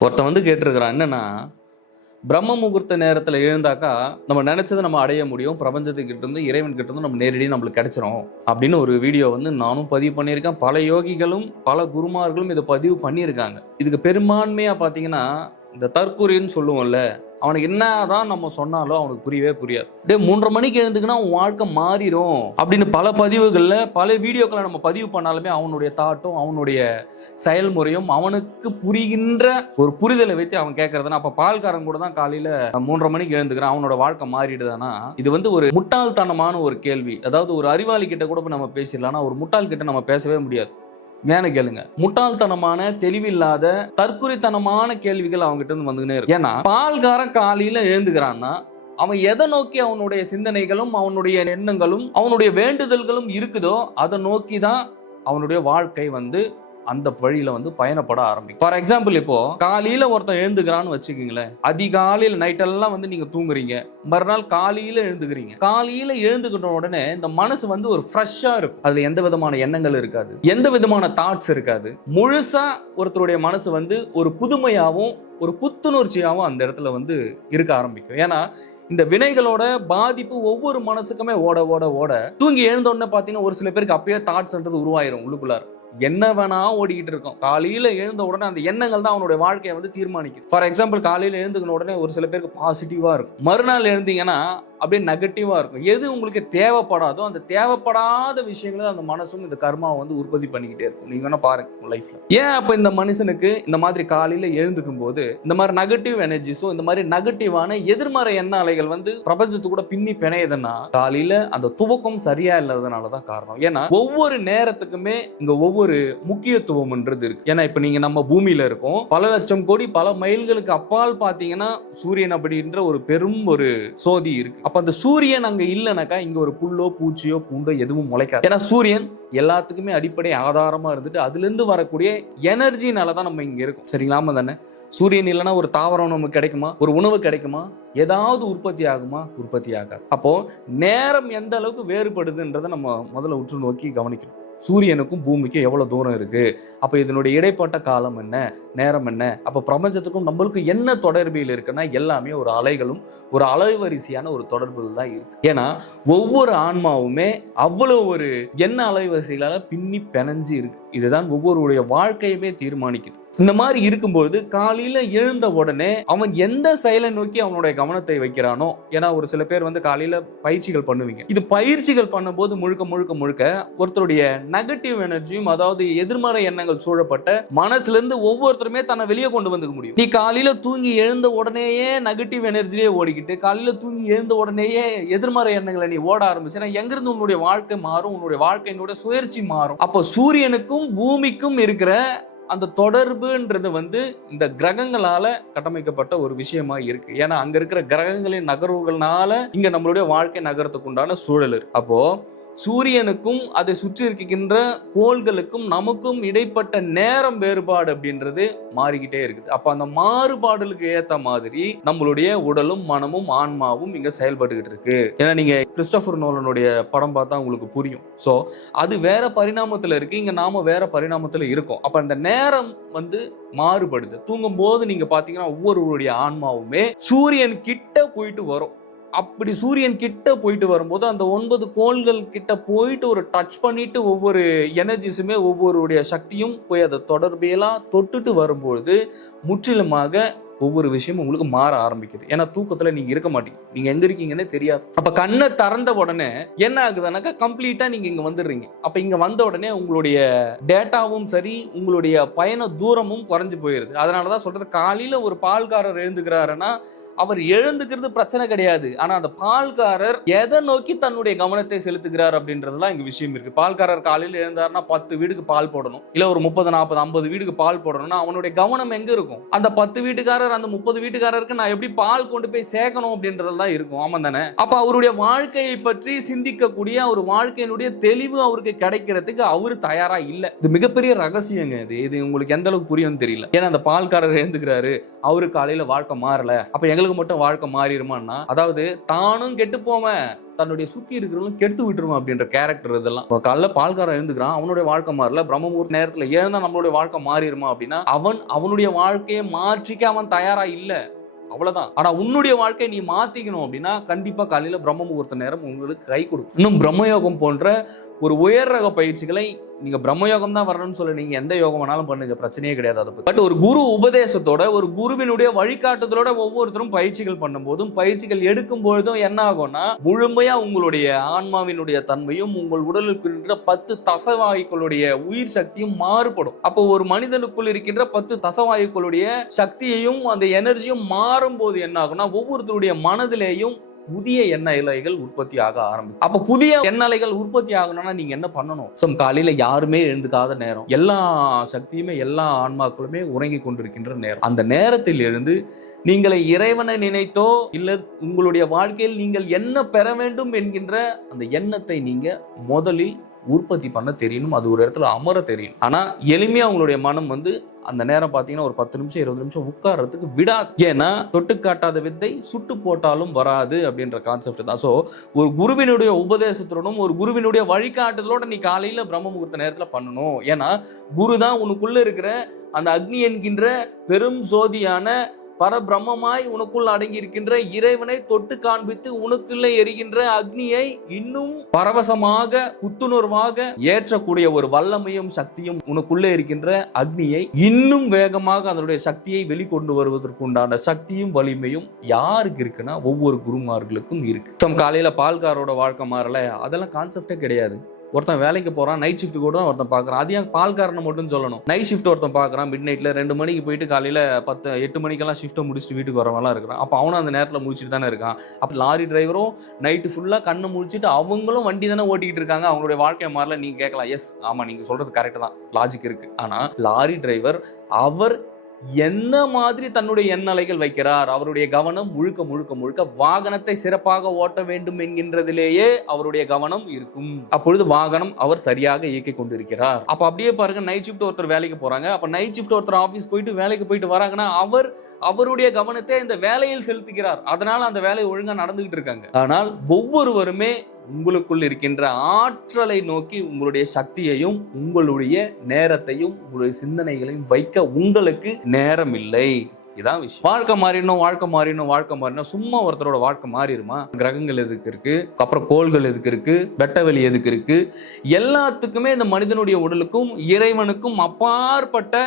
ஒருத்தன் வந்து கேட்டிருக்கிறான் என்னன்னா, பிரம்ம முகூர்த்த நேரத்துல எழுந்தாக்கா நம்ம நினைச்சதை நம்ம அடைய முடியும், பிரபஞ்சத்துக்கிட்ட இருந்து இறைவன் கிட்ட இருந்து நம்ம நேரடியாக நம்மளுக்கு கிடைச்சிரும் அப்படின்னு ஒரு வீடியோ வந்து நானும் பதிவு பண்ணியிருக்கேன். பல யோகிகளும் பல குருமார்களும் இதை பதிவு பண்ணியிருக்காங்க. இதுக்கு பெரும்பான்மையா பாத்தீங்கன்னா இந்த தற்கொலைன்னு சொல்லுவோம்ல, அவனுக்கு என்னதான் நம்ம சொன்னாலும் அவனுக்கு புரியவே புரியாது. 3:30 மணிக்கு எழுந்துக்குன்னா உன் வாழ்க்கை மாறிடும் அப்படின்னு பல பதிவுகள்ல பல வீடியோக்களை நம்ம பதிவு பண்ணாலுமே அவனுடைய தாட்டும் அவனுடைய செயல்முறையும் அவனுக்கு புரிகின்ற ஒரு புரிதலை வைத்து அவன் கேட்கறதுனா, அப்ப பால்காரன் கூட தான் காலையில 3:30 மணிக்கு எழுந்துக்கிறான், அவனோட வாழ்க்கை மாறிடுதானா? இது வந்து ஒரு முட்டாள்தனமான ஒரு கேள்வி. அதாவது ஒரு அறிவாளி கிட்ட கூட நம்ம பேசிடலாம், ஆனா ஒரு முட்டாள் கிட்ட நம்ம பேசவே முடியாது. வேண கேளுங்க, முட்டாள்தனமான தெளிவில்லாத தற்குறித்தனமான கேள்விகள் அவங்ககிட்ட இருந்து வந்துகிட்டே இருக்கு. ஏன்னா பால்காரன் காலையில எழுந்துக்கிறான்னா அவன் எதை நோக்கி அவனுடைய சிந்தனைகளும் அவனுடைய எண்ணங்களும் அவனுடைய வேண்டுதல்களும் இருக்குதோ அதை நோக்கி தான் அவனுடைய வாழ்க்கை வந்து அந்த வழியில வந்து பயணப்பட ஆரம்பிக்கும். ஃபார் எக்ஸாம்பிள், இப்போ காலையில ஒருத்தன் எழுந்துக்கிறான்னு வச்சுக்கீங்களேன், அதிகாலையில் நைட்டெல்லாம் வந்து நீங்க தூங்குறீங்க, மறுநாள் காலையில எழுந்துக்கிறீங்க. காலையில எழுந்துக்கிட்ட உடனே இந்த மனசு வந்து ஒரு ஃப்ரெஷ்ஷா இருக்கும். அதுல எந்த விதமான எண்ணங்கள் இருக்காது, எந்த விதமான தாட்ஸ் இருக்காது. முழுசா ஒருத்தருடைய மனசு வந்து ஒரு புதுமையாவும் ஒரு புத்துணர்ச்சியாவும் அந்த இடத்துல வந்து இருக்க ஆரம்பிக்கும். ஏன்னா இந்த வினைகளோட பாதிப்பு ஒவ்வொரு மனசுக்குமே ஓட ஓட ஓட தூங்கி எழுந்த உடனே பாத்தீங்கன்னா ஒரு சில பேருக்கு அப்பயே தாட்ஸ்ன்றது உருவாயிரும். உள்ளுக்குள்ளார என்ன வேணா ஓடிக்கிட்டு இருக்கும். காலையில எழுந்த உடனே அந்த எண்ணங்கள் தான் அவனுடைய வாழ்க்கையை வந்து தீர்மானிக்குது. ஃபார் எக்ஸாம்பிள், காலையில எழுந்துக்கின உடனே ஒரு சில பேருக்கு பாசிட்டிவா இருக்கும், மறுநாள் எழுந்தீங்கன்னா அப்படியே நெகட்டிவா இருக்கும். எது உங்களுக்கு தேவைப்படாதோ அந்த தேவைப்படாத விஷயங்களை அந்த மனசும் இந்த கர்மாவை வந்து உற்பத்தி பண்ணிக்கிட்டே இருக்கும். நீங்க வேணா பாருங்க உங்க லைஃப்ல. ஏன் அப்ப இந்த மனுஷனுக்கு இந்த மாதிரி காலையில எழுந்துக்கும் போது இந்த மாதிரி நெகட்டிவ் எனர்ஜிஸும் இந்த மாதிரி நெகட்டிவான எதிர்மறை எண்ண அலைகள் வந்து பிரபஞ்சத்து கூட பின்னி பிணையுதுன்னா காலையில அந்த துவக்கம் சரியா இல்லாததுனாலதான் காரணம். ஏன்னா ஒவ்வொரு நேரத்துக்குமே இங்க ஒவ்வொரு முக்கியத்துவம்ன்றது இருக்கு. ஏன்னா இப்ப நீங்க நம்ம பூமியில இருக்கோம், பல லட்சம் கோடி பல மைல்களுக்கு அப்பால் பாத்தீங்கன்னா சூரியன் அப்படின்ற ஒரு பெரும் ஒரு சோதி இருக்கு. அப்ப அந்த சூரியன் அங்க இல்லைனாக்கா இங்க ஒரு புல்லோ பூச்சியோ பூண்டோ எதுவும் முளைக்காது. ஏன்னா சூரியன் எல்லாத்துக்குமே அடிப்படை ஆதாரமா இருந்துட்டு அதுல இருந்து வரக்கூடிய எனர்ஜினாலதான் நம்ம இங்க இருக்கும். சரிங்களா? ஆமா தானே? சூரியன் இல்லைன்னா ஒரு தாவரம் நமக்கு கிடைக்குமா? ஒரு உணவு கிடைக்குமா? ஏதாவது உற்பத்தி ஆகுமா? உற்பத்தி ஆகாது. அப்போ நேரம் எந்த அளவுக்கு வேறுபடுதுன்றதை நம்ம முதல்ல உற்று நோக்கி கவனிக்கணும். சூரியனுக்கும் பூமிக்கும் எவ்வளவு தூரம் இருக்கு, அப்ப இதனுடைய இடைப்பட்ட காலம் என்ன, நேரம் என்ன, அப்ப பிரபஞ்சத்துக்கும் நம்மளுக்கும் என்ன தொடர்பில் இருக்குன்னா எல்லாமே ஒரு அலைகளும் ஒரு அலைவரிசையான ஒரு தொடர்புகள் தான் இருக்கு. ஏன்னா ஒவ்வொரு ஆன்மாவுமே அவ்வளவு ஒரு எண்ண அலைவரிசைகளால பின்னி பிணைஞ்சு இருக்கு. இதுதான் ஒவ்வொருடைய வாழ்க்கையுமே தீர்மானிக்குது. இந்த மாதிரி இருக்கும்போது காலையில எழுந்த உடனே அவன் எந்த செயலை நோக்கி அவனுடைய கவனத்தை வைக்கிறானோ, ஏன்னா ஒரு சில பேர் வந்து காலையில பயிற்சிகள் பண்ணுவீங்க. இது பயிற்சிகள் பண்ணும்போது முழுக்க முழுக்க முழுக்க ஒருத்தருடைய நெகட்டிவ் எனர்ஜியும் அதாவது எதிர்மறை எண்ணங்கள் சூழப்பட்ட மனசுல இருந்து ஒவ்வொருத்தருமே தன்னை வெளியே கொண்டு வந்துக்க முடியும். நீ காலையில தூங்கி எழுந்த உடனேயே நெகட்டிவ் எனர்ஜிலேயே ஓடிக்கிட்டு காலையில தூங்கி எழுந்த உடனேயே எதிர்மறை எண்ணங்களை நீ ஓட ஆரம்பிச்சுன்னா எங்கிருந்து உன்னுடைய வாழ்க்கை மாறும், உன்னுடைய வாழ்க்கையினுடைய சுழற்சி மாறும். அப்போ சூரியனுக்கும் பூமிக்கும் இருக்கிற அந்த தொடர்புன்றது வந்து இந்த கிரகங்களால கட்டமைக்கப்பட்ட ஒரு விஷயமா இருக்கு. ஏன்னா அங்க இருக்கிற கிரகங்களின் நகர்வுகள்னால இங்க நம்மளுடைய வாழ்க்கை நகரத்துக்கு உண்டான சூழல் இருக்கு. அப்போ சூரியனுக்கும் அதை சுற்றி இருக்கின்ற கோள்களுக்கும் நமக்கும் இடைப்பட்ட நேரம் வேறுபாடு அப்படின்றது மாறிக்கிட்டே இருக்குது. அப்ப அந்த மாறுபாடுகளுக்கு ஏத்த மாதிரி நம்மளுடைய உடலும் மனமும் ஆன்மாவும் இங்க செயல்பட்டுக்கிட்டு இருக்கு. ஏன்னா நீங்க கிறிஸ்டோபர் நோலனுடைய படம் பார்த்தா உங்களுக்கு புரியும். சோ அது வேற பரிணாமத்துல இருக்கு, இங்க நாம வேற பரிணாமத்துல இருக்கோம். அப்ப அந்த நேரம் வந்து மாறுபடுது. தூங்கும் போது நீங்க பாத்தீங்கன்னா ஒவ்வொருவருடைய ஆன்மாவுமே சூரியன் கிட்ட போயிட்டு வரும். அப்படி சூரியன் கிட்ட போயிட்டு வரும்போது அந்த 9 கோள்கள் கிட்ட போயிட்டு ஒரு டச் பண்ணிட்டு ஒவ்வொரு எனர்ஜிஸுமே ஒவ்வொருடைய சக்தியும் போய் அதை தொடர்பையெல்லாம் தொட்டுட்டு வரும்போது முற்றிலுமாக ஒவ்வொரு விஷயமும் உங்களுக்கு மாற ஆரம்பிக்குது. ஏன்னா தூக்கத்துல நீங்க இருக்க மாட்டீங்க, நீங்க எங்க இருக்கீங்கன்னே தெரியாது. அப்ப கண்ணை திறந்த உடனே என்ன ஆகுதுனாக்கா கம்ப்ளீட்டா நீங்க இங்க வந்துடுறீங்க. அப்ப இங்க வந்த உடனே உங்களுடைய டேட்டாவும் சரி உங்களுடைய பயண தூரமும் குறைஞ்சு போயிருது. அதனாலதான் சொல்றது, காலையில ஒரு பால்காரர் எழுந்துக்கிறாருன்னா அவர் எழுந்துக்கிறது பிரச்சனை கிடையாது. ஆனா அந்த பால்காரர் எதை நோக்கி தன்னுடைய கவனத்தை செலுத்துகிறார் அப்படின்றதுலாம் இங்க விஷயம் இருக்கு. பால்காரர் காலையில எழுந்தாருன்னா 10 வீடுக்கு பால் போடணும், இல்ல ஒரு 30 40 50 வீடுக்கு பால் போடணும்னா அவனுடைய கவனம் எங்க இருக்கும்? அந்த 10 வீட்டுக்காரர் அந்த 30 வீட்டுக்காரருக்கு நான் எப்படி பால் கொண்டு போய் சேர்க்கணும் அப்படின்றதுதான் இருக்கும். ஆமா தானே? அப்ப அவருடைய வாழ்க்கையை பற்றி சிந்திக்கக்கூடிய ஒரு வாழ்க்கையினுடைய தெளிவு அவருக்கு கிடைக்கிறதுக்கு அவரு தயாரா இல்ல. இது மிகப்பெரிய ரகசியங்க. இது உங்களுக்கு எந்த அளவுக்கு புரியும் தெரியல. ஏன்னா அந்த பால்காரர் எழுந்துக்கிறாரு, அவரு காலையில வாழ்க்கை மாறல, அப்ப எங்களுக்கு மட்டும் வாழ்க்கை மாறிடுமான்னா, அதாவது தானும் கெட்டு போவேன் தன்னுடைய சுத்தி இருக்கிறவங்களும் கெடுத்து விட்டுருவோம் அப்படின்ற கேரக்டர் இதெல்லாம். காலைல பால்காரன் எழுந்துக்கிறான், அவனுடைய வாழ்க்கை மாறல, பிரம்ம முகூர்த்த நேரத்துல எழுந்தா நம்மளுடைய வாழ்க்கை மாறிடுமா அப்படின்னா அவனுடைய வாழ்க்கையை மாற்றிக்க அவன் தயாரா இல்ல, அவ்வளவுதான். ஆனா உன்னுடைய வாழ்க்கையை நீ மாத்திக்கணும் அப்படின்னா கண்டிப்பா காலையில பிரம்ம முகூர்த்த நேரம் உங்களுக்கு கை கொடுக்கும். இன்னும் பிரம்மயோகம் போன்ற ஒரு உயர் ரக பயிற்சிகளை நீங்க பிரம்மயோகம் தான் வரணும்னு சொல்ல, நீங்க எந்த யோகம் வேணாலும் பண்ணுங்க, பிரச்சனையே கிடையாது. அதை பட் ஒரு குரு உபதேசத்தோட, ஒரு குருவினுடைய வழிகாட்டுதலோட ஒவ்வொருத்தரும் பயிற்சிகள் பண்ணும்போதும் பயிற்சிகள் எடுக்கும் பொழுதும் என்ன ஆகும்னா முழுமையா உங்களுடைய ஆன்மாவினுடைய தன்மையும் உங்கள் உடலுக்கு இருக்கின்ற 10 தசவாயுக்களுடைய உயிர் சக்தியும் மாறுபடும். அப்போ ஒரு மனிதனுக்குள் இருக்கின்ற 10 தசவாயுக்களுடைய சக்தியையும் அந்த எனர்ஜியும் மாறும் போது என்ன ஆகும்னா ஒவ்வொருத்தருடைய மனதிலேயும் புதிய எண்ண இலைகள் உற்பத்தி ஆக ஆரம்பிக்கும். அப்ப புதிய எண்ண இலைகள் உற்பத்தி ஆகணும்னா நீங்க என்ன பண்ணணும்? காலையில யாருமே எழுந்துக்காத நேரம், எல்லா சக்தியுமே எல்லா ஆன்மாக்களுமே உறங்கி கொண்டிருக்கின்ற நேரம். அந்த நேரத்தில் எழுந்து நீங்களை இறைவனை நினைத்தோ இல்ல உங்களுடைய வாழ்க்கையில் நீங்கள் என்ன பெற வேண்டும் என்கின்ற அந்த எண்ணத்தை நீங்க முதலில் உற்பத்தி பண்ண தெரியணும். அது ஒரு இடத்துல அமர தெரியணும். ஆனா எளிமையா உங்களுடைய மனம் அந்த நேரம் பார்த்தீங்கன்னா ஒரு 10 நிமிஷம் 20 நிமிஷம் உட்கார்றதுக்கு விடாது. ஏன்னா தொட்டு காட்டாத வித்தை சுட்டு போட்டாலும் வராது அப்படின்ற கான்செப்ட் தான். ஸோ ஒரு குருவினுடைய உபதேசத்துடனும் ஒரு குருவினுடைய வழிகாட்டுதலோட நீ காலையில பிரம்ம முகூர்த்த நேரத்தில் பண்ணணும். ஏன்னா குரு தான் உனக்குள்ள இருக்கிற அந்த அக்னி என்கின்ற பெரும் ஜோதியான பரபிரம்மமாய் உனக்குள் அடங்கி இருக்கின்ற இறைவனை தொட்டு காண்பித்து உனக்குள்ள எரிகின்ற அக்னியை இன்னும் பரவசமாக புத்துணர்வாக ஏற்றக்கூடிய ஒரு வல்லமையும் சக்தியும் உனக்குள்ள இருக்கின்ற அக்னியை இன்னும் வேகமாக அதனுடைய சக்தியை வெளிக்கொண்டு வருவதற்கு உண்டான சக்தியும் வலிமையும் யாருக்கு இருக்குன்னா ஒவ்வொரு குருமார்களுக்கும் இருக்கு. காலையில பால்காரோட வாழ்க்கை மாறல, அதெல்லாம் கான்செப்டே கிடையாது. ஒருத்தன் வேலைக்கு போறான், நைட் ஷிஃப்ட் கூட தான் ஒருத்தன் பார்க்குறான். அது ஏன் பால்காரனை மட்டும் சொல்லணும்? நைட் ஷிஃப்ட் ஒருத்தன் பார்க்குறான், மிட் நைட்ல 2 மணிக்கு போயிட்டு காலையில 8 மணிக்கெல்லாம் ஷிஃப்ட்டை முடிச்சுட்டு வீட்டுக்கு வரவெல்லாம் இருக்கிறான். அப்போ அவனும் அந்த நேரத்தில் முடிச்சுட்டு தானே இருக்கான். அப்போ லாரி டிரைவரும் நைட்டு ஃபுல்லாக கண்ணை முடிச்சுட்டு அவங்களும் வண்டி தானே ஓட்டிக்கிட்டு இருக்காங்க. அவங்களுடைய வாழ்க்கை மாறல. நீங்க கேட்கலாம், எஸ் ஆமா நீங்க சொல்றது கரெக்ட் தான், லாஜிக் இருக்கு. ஆனா லாரி டிரைவர் அவர் என்ன மாதிரி தன்னுடைய எண்ணலைகள் வைக்கிறார்? அவருடைய கவனம் முழுக்க முழுக்க முழுக்க வாகனத்தை சிறப்பாக ஓட்ட வேண்டும் என்கின்றதிலேயே அவருடைய கவனம் இருக்கும். அப்பொழுது வாகனம் அவர் சரியாக இயக்கிக் கொண்டிருக்கிறார். அப்ப அப்படியே பாருங்க, நைட் ஷிஃப்ட் ஒருத்தர் வேலைக்கு போறாங்க, அப்ப நைட் ஷிஃப்ட் ஒருத்தர் ஆபீஸ் போயிட்டு வேலைக்கு போயிட்டு வராங்கன்னா அவருடைய கவனத்தை இந்த வேலையில் செலுத்துகிறார். அதனால அந்த வேலை ஒழுங்கா நடந்துகிட்டு இருக்காங்க. ஆனால் ஒவ்வொருவருமே உங்களுக்குள் இருக்கின்ற ஆற்றலை நோக்கி உங்களுடைய சக்தியையும் உங்களுடைய நேரத்தையும் உங்களுடைய சிந்தனைகளையும் வைக்க உங்களுக்கு நேரம் இல்லை. இதான் விஷயம். வாழ்க்கை மாறிடணும் சும்மா ஒருத்தரோட வாழ்க்கை மாறிடுமா? கிரகங்கள் எதுக்கு இருக்கு, அப்புறம் கோள்கள் எதுக்கு இருக்கு, வெட்டவெளி எதுக்கு இருக்கு? எல்லாத்துக்குமே இந்த மனிதனுடைய உடலுக்கும் இறைவனுக்கும் அப்பாற்பட்ட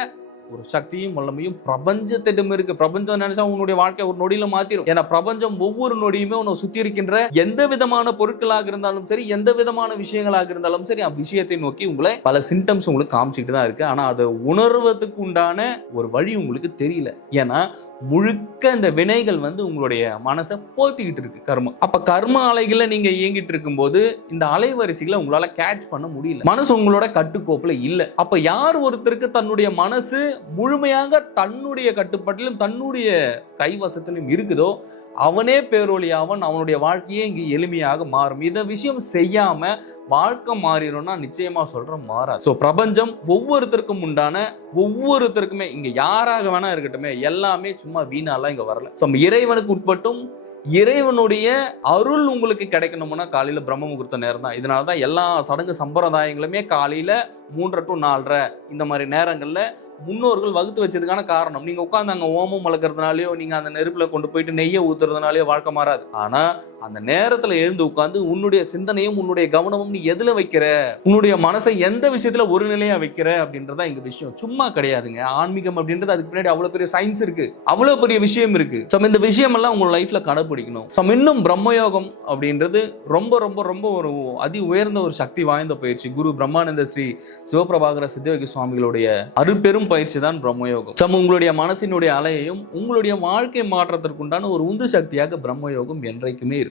ஒரு சக்தியும் வல்லமையும் பிரபஞ்சத்திடம் இருக்கு. பிரபஞ்சம் நினைச்சா உன்னுடைய வாழ்க்கை ஒரு நொடியில மாத்திரும். ஏன்னா பிரபஞ்சம் ஒவ்வொரு நொடியுமே உன்னை சுத்தி இருக்கின்ற எந்த விதமான பொருட்களாக இருந்தாலும் சரி, எந்த விதமான விஷயங்களாக இருந்தாலும் சரி, விஷயத்தை நோக்கி உங்களை பல சிம்டம்ஸ் உங்களுக்கு காமிச்சிட்டு தான் இருக்கு. ஆனா அதை உணர்வதற்கு உண்டான ஒரு வழி உங்களுக்கு தெரியல. ஏன்னா முழுக்க இந்த வினைகள் உங்களுடைய மனசை போத்திக்கிட்டு இருக்கு, கர்மம். அப்ப கர்ம அலைகளை நீங்க இயங்கிட்டு இருக்கும் போது இந்த அலைவரிசைகளை உங்களால கேட்ச் பண்ண முடியல. மனசு உங்களோட கட்டுக்கோப்புல இல்ல. அப்ப யார் ஒருத்தருக்கு தன்னுடைய மனசு முழுமையாக தன்னுடைய கட்டுப்பாட்டிலும் தன்னுடைய கைவசத்திலும் இருக்குதோ அவனே பேரொழியாவன், அவனுடைய வாழ்க்கையே இங்கு எளிமையாக மாறும். இந்த விஷயம் செய்யாம வாழ்க்கை மாறிடும்னா நிச்சயமா சொல்றேன் மாறாது. சோ பிரபஞ்சம் ஒவ்வொருத்தருக்கும் உண்டான ஒவ்வொருத்தருக்குமே இங்க யாராக வேணா இருக்கட்டுமே எல்லாமே சும்மா வீணாலாம் இங்க வரல. சோ இறைவனுக்கு உட்பட்டும் இறைவனுடைய அருள் உங்களுக்கு கிடைக்கணும்னா காலையில பிரம்ம முகூர்த்த நேரம் தான். இதனாலதான் எல்லா சடங்கு சம்பிரதாயங்களுமே காலையில 3:30 to 4:30 இந்த மாதிரி நேரங்கள்ல முன்னோர்கள் வகுத்து வச்சதுக்கான காரணம். நீங்க உட்காந்து அங்க ஓமம் வளர்க்கறதுனாலயோ நீங்க அந்த நெருப்புல கொண்டு போயிட்டு நெய்யை ஊத்துறதுனாலயோ வாழ்க்கை மாறாது. ஆனா அந்த நேரத்துல எழுந்து உட்கார்ந்து உன்னுடைய சிந்தனையும் உன்னுடைய கவனமும் நீ எதுல வைக்கிற, உன்னுடைய மனசை எந்த விஷயத்துல ஒரு நிலையா வைக்கிற அப்படின்றதா இங்க விஷயம். சும்மா கிடையாதுங்க. ஆன்மீகம் அப்படின்றது அதுக்கு பின்னாடி அவ்வளவு பெரிய சயின்ஸ் இருக்கு, அவ்வளவு பெரிய விஷயம் இருக்கு. இந்த விஷயம் எல்லாம் உங்க லைஃப்ல கடைபிடிக்கணும். இன்னும் பிரம்மயோகம் அப்படின்றது ரொம்ப ரொம்ப ரொம்ப ஒரு அதி உயர்ந்த ஒரு சக்தி வாய்ந்த பயிற்சி. குரு பிரம்மானந்த ஸ்ரீ சிவபிரபாகர சித்தயோகி சுவாமிகளுடைய அருப்பெரும் பயிற்சி தான் பிரம்மயோகம். உங்களுடைய மனசினுடைய அலையையும் உங்களுடைய வாழ்க்கை மாற்றத்திற்குண்டான ஒரு உந்து சக்தியாக பிரம்மயோகம் என்றைக்குமே இருக்கு.